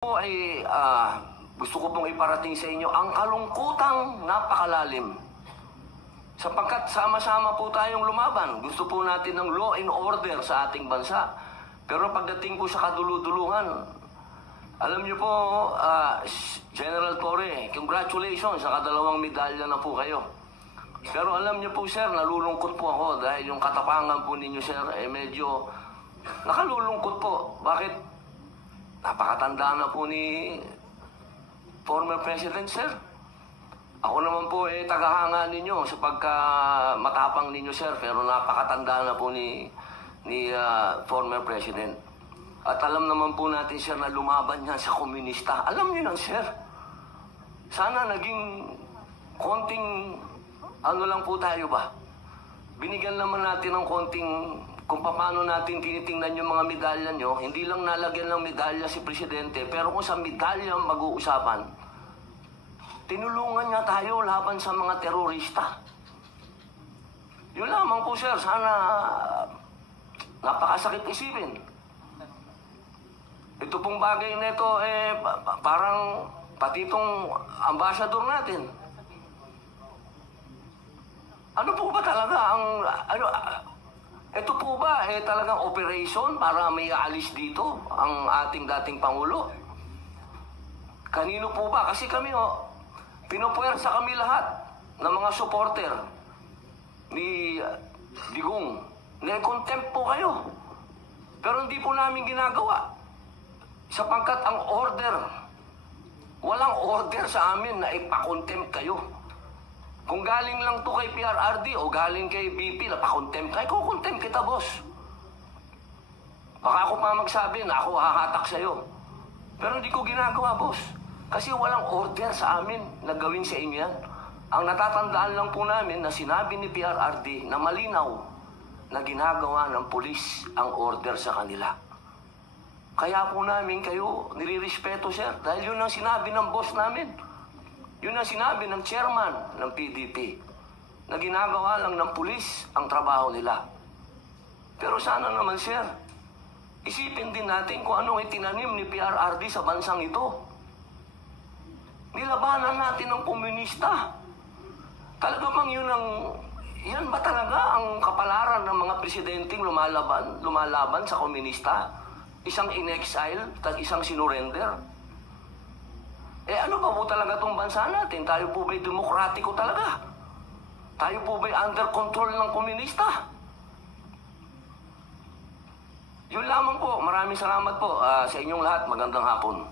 Po ay gusto ko pong iparating sa inyo ang kalungkutang napakalalim. Sapagkat sama-sama po tayong lumaban. Gusto po natin ng law and order sa ating bansa. Pero pagdating po sa kaduludulungan, alam niyo po, General Torre, congratulations sa kadalawang medalya na po kayo. Pero alam niyo po, sir, nalulungkot po ako dahil yung katapangan po ninyo, sir, medyo nakalulungkot po. Bakit? Napakatanda na po ni former President, sir. Ako naman po tagahanga ninyo sa pagka-matapang ninyo, sir, pero napakatanda na po ni former President. At alam naman po natin, sir, na lumaban niya sa komunista. Alam niyo lang, sir. Sana naging konting ano lang po tayo ba? Binigyan naman natin ng konting kung paano natin tinitingnan yung mga medalya nyo. Hindi lang nalagyan ng medalya si Presidente, pero kung sa medalya mag-uusapan, tinulungan niya tayo laban sa mga terorista. Yun lamang po, sir. Sana napakasakit isipin. Ito pong bagay na ito, parang pati itong ambassador natin. Ano po ba talaga ang ito po ba talagang operation para may aalis dito ang ating dating Pangulo? Kanino po ba? Kasi kami pinupuwersa kami lahat ng mga supporter ni Digong. Contempt po kayo. Pero hindi po namin ginagawa. Sapagkat ang order, walang order sa amin na ipakontempt kayo. Kung galing lang to kay PRRD o galing kay BP, napakontempt kayo, kukontempt kita, boss. Baka ako pa magsabi na ako hahatak sa'yo. Pero hindi ko ginagawa, boss. Kasi walang order sa amin na gawin sa inyo yan. Ang natatandaan lang po namin na sinabi ni PRRD na malinaw na ginagawa ng pulis ang order sa kanila. Kaya po namin kayo nilirespeto, sir, dahil yun ang sinabi ng boss namin. Yun ang sinabi ng chairman ng PDP na ginagawa lang ng pulis ang trabaho nila. Pero sana naman, sir, isipin din natin kung anong itinanim ni PRRD sa bansang ito. Nilabanan natin ang komunista. Talaga bang yan ba talaga ang kapalaran ng mga presidenteng lumalaban sa komunista? Isang in-exile, isang sinurrender? Ano ba po talaga itong bansa natin? Tayo po ba'y demokratiko talaga? Tayo po ba'y under control ng komunista? Yun lamang po. Maraming salamat po sa inyong lahat. Magandang hapon.